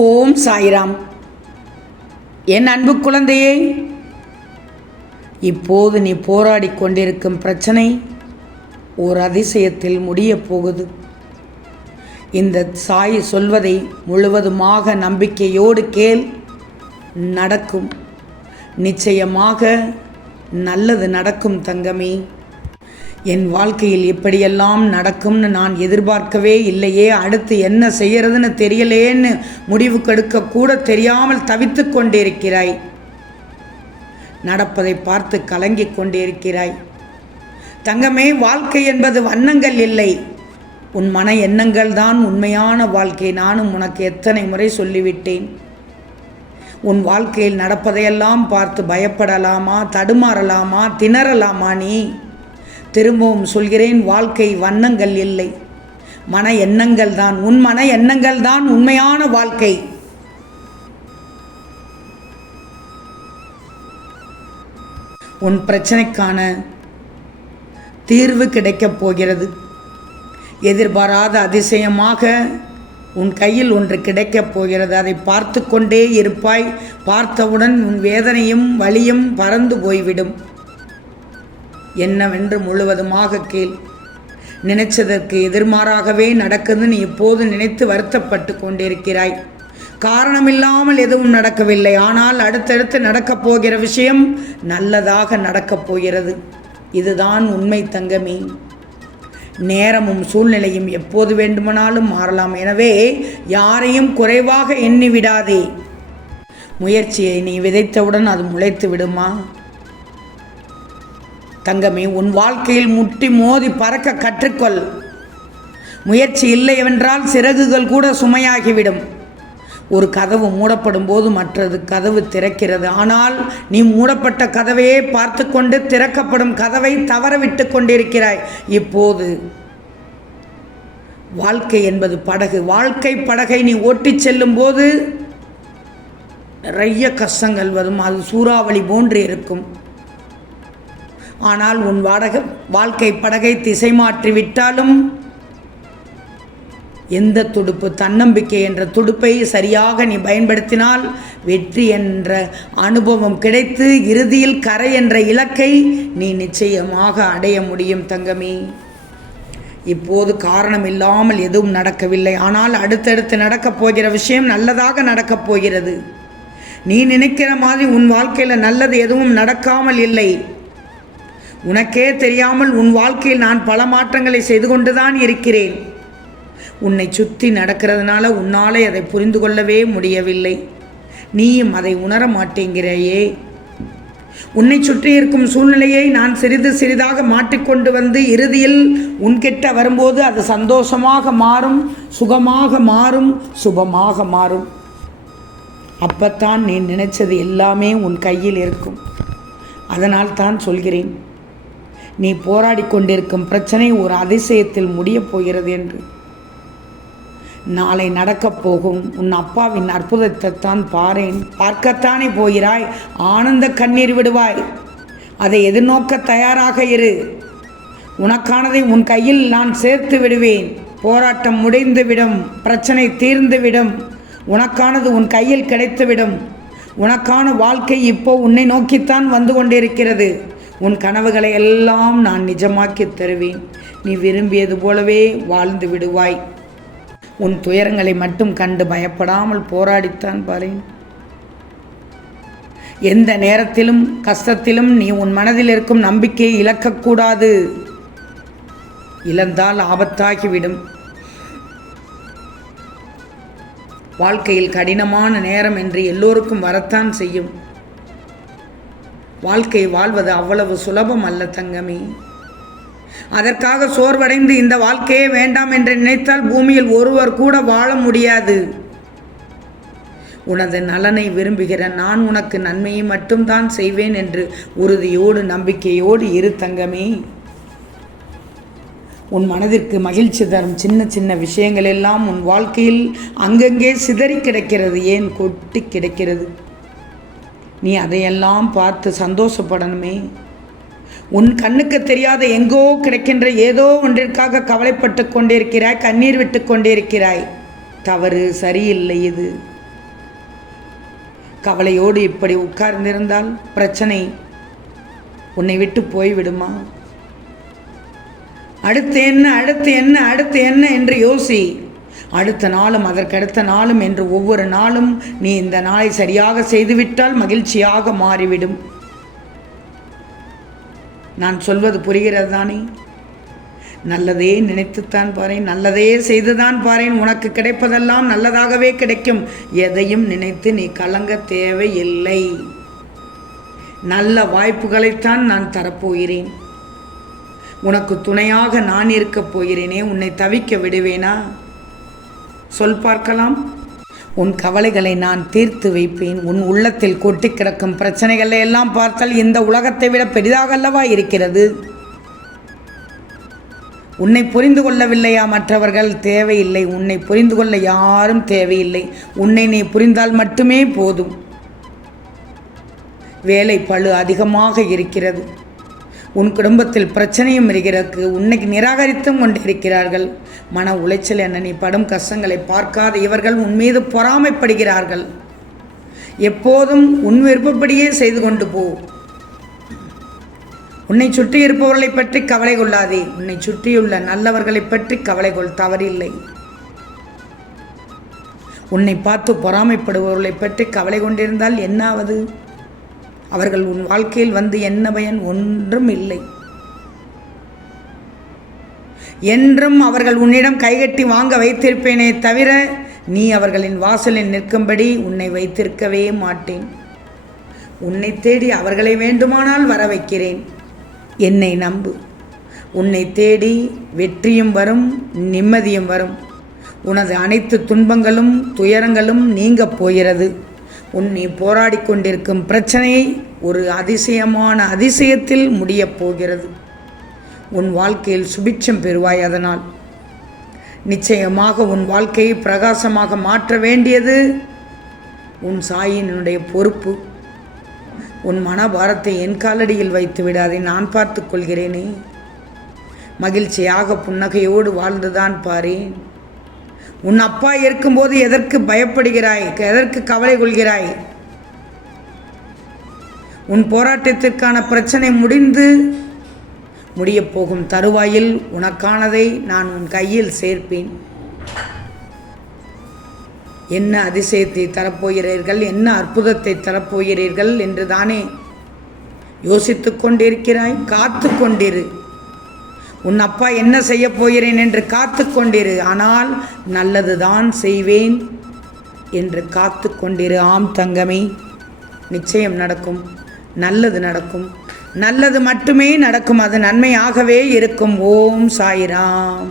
ஓம் சாய்ராம். என் அன்பு குழந்தையே இப்போது நீ போராடி கொண்டிருக்கும் பிரச்சனை ஒரு அதிசயத்தில் முடியப் போகுது. இந்த சாய் சொல்வதை முழுவதுமாக நம்பிக்கையோடு கேள். நடக்கும். நிச்சயமாக நல்லது நடக்கும் தங்கமே. என் வாழ்க்கையில் இப்படியெல்லாம் நடக்கும்னு நான் எதிர்பார்க்கவே இல்லையே. அடுத்து என்ன செய்யறதுன்னு தெரியலேன்னு முடிவு கெடுக்க கூட தெரியாமல் தவித்து கொண்டிருக்கிறாய். நடப்பதை பார்த்து கலங்கிக் கொண்டிருக்கிறாய். தங்கமே வாழ்க்கை என்பது வண்ணங்கள் இல்லை. உன் மன எண்ணங்கள் தான் உண்மையான வாழ்க்கை. நானும் உனக்கு எத்தனை முறை சொல்லிவிட்டேன். உன் வாழ்க்கையில் நடப்பதையெல்லாம் பார்த்து பயப்படலாமா தடுமாறலாமா திணறலாமா நீ? திரும்பவும் சொல்கிறேன் வாழ்க்கை வண்ணங்கள் இல்லை. மன எண்ணங்கள் தான் உன் மன எண்ணங்கள் தான் உண்மையான வாழ்க்கை. உன் பிரச்சனைக்கான தீர்வு கிடைக்கப் போகிறது. எதிர்பாராத அதிசயமாக உன் கையில் ஒன்று கிடைக்கப் போகிறது. அதை பார்த்து கொண்டே இருப்பாய். பார்த்தவுடன் உன் வேதனையும் வலியும் பறந்து போய்விடும். என்னவென்று முழுவதுமாக கேள். நினைச்சதற்கு எதிர்மாறாகவே நடக்குதுன்னு நீ இப்போது நினைத்து வருத்தப்பட்டு கொண்டிருக்கிறாய்? காரணமில்லாமல் எதுவும் நடக்கவில்லை. ஆனால் அடுத்தடுத்து நடக்கப் போகிற விஷயம் நல்லதாக நடக்கப் போகிறது. இதுதான் உண்மை தங்கமே. நேரமும் சூழ்நிலையும் எப்போது வேண்டுமானாலும் மாறலாம். எனவே யாரையும் குறைவாக எண்ணி விடாதே. முயற்சியை நீ விதைத்தவுடன் அது முளைத்து விடுமா தங்கமே உன் வாழ்க்கையில் முட்டி மோதி பறக்க கற்றுக்கொள். முயற்சி இல்லையென்றால் சிறகுகள் கூட சுமையாகிவிடும். ஒரு கதவு மூடப்படும் போது மற்றது கதவு திறக்கிறது. ஆனால் நீ மூடப்பட்ட கதவையே பார்த்து கொண்டு திறக்கப்படும் கதவை தவறவிட்டு கொண்டிருக்கிறாய். இப்போது வாழ்க்கை என்பது படகு. வாழ்க்கை படகை நீ ஓட்டிச் செல்லும் போது நிறைய கஷ்டங்கள் வரும். அது சூறாவளி போன்று இருக்கும். ஆனால் உன் வாடகை வாழ்க்கை படகை திசை மாற்றி விட்டாலும் எந்த துடுப்பு தன்னம்பிக்கை என்ற துடுப்பை சரியாக நீ பயன்படுத்தினால் வெற்றி என்ற அனுபவம் கிடைத்து இறுதியில் கரை என்ற இலக்கை நீ நிச்சயமாக அடைய முடியும் தங்கமே. இப்போது காரணம் இல்லாமல் எதுவும் நடக்கவில்லை. ஆனால் அடுத்தடுத்து நடக்கப் போகிற விஷயம் நல்லதாக நடக்கப் போகிறது. நீ நினைக்கிற மாதிரி உன் வாழ்க்கையில் நல்லது எதுவும் நடக்காமல் இல்லை. உனக்கே தெரியாமல் உன் வாழ்க்கையில் நான் பல மாற்றங்களை செய்து கொண்டுதான் இருக்கிறேன். உன்னை சுற்றி நடக்கிறதுனால உன்னாலே அதை புரிந்து கொள்ளவே முடியவில்லை. நீயும் அதை உணர மாட்டேங்கிறாயே. உன்னை சுற்றி இருக்கும் சூழ்நிலையை நான் சிறிது சிறிதாக மாற்றிக்கொண்டு வந்து இறுதியில் உன்கிட்ட வரும்போது அது சந்தோஷமாக மாறும் சுகமாக மாறும் சுபமாக மாறும். அப்பத்தான் நீ நினைச்சது எல்லாமே உன் கையில் இருக்கும். அதனால் தான் சொல்கிறேன். நீ போராடி கொண்டிருக்கும் பிரச்சனை ஒரு அதிசயத்தில் முடியப் போகிறது என்று. நாளை நடக்கப் போகும் உன் அப்பாவின் அற்புதத்தை தான் பாரேன். பார்க்கத்தானே போகிறாய்? ஆனந்த கண்ணீர் விடுவாய். அதை எதிர்நோக்க தயாராக இரு. உனக்கானதை உன் கையில் நான் சேர்த்து விடுவேன். போராட்டம் முடிந்துவிடும். பிரச்சனை தீர்ந்துவிடும். உனக்கானது உன் கையில் கிடைத்துவிடும். உனக்கான வாழ்க்கை இப்போ உன்னை நோக்கித்தான் வந்து கொண்டிருக்கிறது. உன் கனவுகளை எல்லாம் நான் நிஜமாக்கி தருவேன். நீ விரும்பியது போலவே வாழ்ந்து விடுவாய். உன் துயரங்களை மட்டும் கண்டு பயப்படாமல் போராடித்தான் பாரேன். எந்த நேரத்திலும் கஷ்டத்திலும் நீ உன் மனதில் இருக்கும் நம்பிக்கையை இழக்கக்கூடாது இழந்தால் ஆபத்தாகிவிடும். வாழ்க்கையில் கடினமான நேரம் என்று எல்லோருக்கும் வரத்தான் செய்யும். வாழ்க்கை வாழ்வது அவ்வளவு சுலபம் அல்ல தங்கமே. அதற்காக சோர்வடைந்து இந்த வாழ்க்கையே வேண்டாம் என்று நினைத்தால் பூமியில் ஒருவர் கூட வாழ முடியாது. உனது நலனை விரும்புகிற நான் உனக்கு நன்மையை மட்டும்தான் செய்வேன் என்று உறுதியோடு நம்பிக்கையோடு இரு தங்கமே. உன் மனதிற்கு மகிழ்ச்சி தரும் சின்ன சின்ன விஷயங்கள் எல்லாம் உன் வாழ்க்கையில் அங்கங்கே சிதறி கிடக்கிறது. ஏன் கொட்டி கிடக்கிறது? நீ அதையெல்லாம் பார்த்து சந்தோஷப்படணுமே. உன் கண்ணுக்கு தெரியாத எங்கோ கிடைக்கின்ற ஏதோ ஒன்றிற்காக கவலைப்பட்டு கொண்டிருக்கிறாய் கண்ணீர் விட்டு கொண்டிருக்கிறாய். தவறு சரியில்லை இது. கவலையோடு இப்படி உட்கார்ந்திருந்தால் பிரச்சனை உன்னை விட்டு போய்விடுமா? அடுத்து என்ன அடுத்து என்ன அடுத்து என்ன என்று யோசி. அடுத்த நாளும் அதற்கடுத்த நாளும் என்று ஒவ்வொரு நாளும் நீ இந்த நாளை சரியாக செய்துவிட்டால் மகிழ்ச்சியாக மாறிவிடும். நான் சொல்வது புரிகிறது தானே? நல்லதே நினைத்துத்தான் பாரேன் நல்லதே செய்துதான் பாரேன். உனக்கு கிடைப்பதெல்லாம் நல்லதாகவே கிடைக்கும். எதையும் நினைத்து நீ கலங்க தேவையில்லை. நல்ல வாய்ப்புகளைத்தான் நான் தரப்போகிறேன். உனக்கு துணையாக நான் இருக்கப் போகிறேனே உன்னை தவிக்க விடுவேனா? சொல் பார்க்கலாம். உன் கவலைகளை நான் தீர்த்து வைப்பேன். உன் உள்ளத்தில் கொட்டி கிடக்கும் பிரச்சனைகளை எல்லாம் பார்த்தால் இந்த உலகத்தை விட பெரிதாக அல்லவா இருக்கிறது? உன்னை புரிந்து கொள்ளவில்லையா மற்றவர்கள்? தேவையில்லை. உன்னை புரிந்து கொள்ள யாரும் தேவையில்லை. உன்னை நீ புரிந்தால் மட்டுமே போதும். வேலை பழு அதிகமாக இருக்கிறது. உன் குடும்பத்தில் பிரச்சனையும் இருக்கிறது உன்னைக்கு நிராகரித்தும் கொண்டிருக்கிறார்கள். மன உளைச்சல் என நீ படும் கஷ்டங்களை பார்க்காத இவர்கள் உன் மீது பொறாமைப்படுகிறார்கள். எப்போதும் உன் விருப்பப்படியே செய்து கொண்டு போ. உன்னை சுற்றி இருப்பவர்களை பற்றி கவலை கொள்ளாதே. உன்னை சுற்றியுள்ள நல்லவர்களை பற்றி கவலை கொள். தவறில்லை. உன்னை பார்த்து பொறாமைப்படுபவர்களை பற்றி கவலை கொண்டிருந்தால் என்னாவது? அவர்கள் உன் வாழ்க்கையில் வந்து என்ன பயன்? ஒன்றும் இல்லை. என்றும் அவர்கள் உன்னிடம் கைகட்டி வாங்க வைத்திருப்பேனே தவிர நீ அவர்களின் வாசலில் நிற்கும்படி உன்னை வைத்திருக்கவே மாட்டேன். உன்னை தேடி அவர்களை வேண்டுமானால் வர வைக்கிறேன் என்னை நம்பு. உன்னை தேடி வெற்றியும் வரும் நிம்மதியும் வரும். உனது அனைத்து துன்பங்களும் துயரங்களும் நீங்கப் போகிறது. உன் நீ போராடி கொண்டிருக்கும் பிரச்சனையை ஒரு அதிசயமான அதிசயத்தில் முடியப் போகிறது. உன் வாழ்க்கையில் சுபிட்சம் பெறுவாய் அதனால். நிச்சயமாக உன் வாழ்க்கையை பிரகாசமாக மாற்ற வேண்டியது உன் சாயினுடைய பொறுப்பு. உன் மனபாரத்தை என் காலடியில் வைத்து விடாதே நான் பார்த்து கொள்கிறேனே. மகிழ்ச்சியாக புன்னகையோடு வாழ்ந்துதான் பாரேன். உன் அப்பா இருக்கும்போது எதற்கு பயப்படுகிறாய்? எதற்கு கவலை கொள்கிறாய்? உன் போராட்டத்திற்கான பிரச்சனை முடிந்து முடியப் போகும் தருவாயில் உனக்கானதை நான் உன் கையில் சேர்ப்பேன். என்ன அதிசயத்தை தரப்போகிறீர்கள்? என்ன அற்புதத்தை தரப்போகிறீர்கள்? என்று தானே யோசித்து கொண்டிருக்கிறாய்? காத்து கொண்டிரு. உன் அப்பா என்ன செய்ய போகிறேன் என்று காத்து கொண்டிரு. ஆனால் நல்லதுதான் செய்வேன் என்று காத்து கொண்டிரு. ஆம் தங்கமே நிச்சயம் நடக்கும். நல்லது நடக்கும். நல்லது மட்டுமே நடக்கும். அது நன்மையாகவே இருக்கும். ஓம் சாய்ராம்.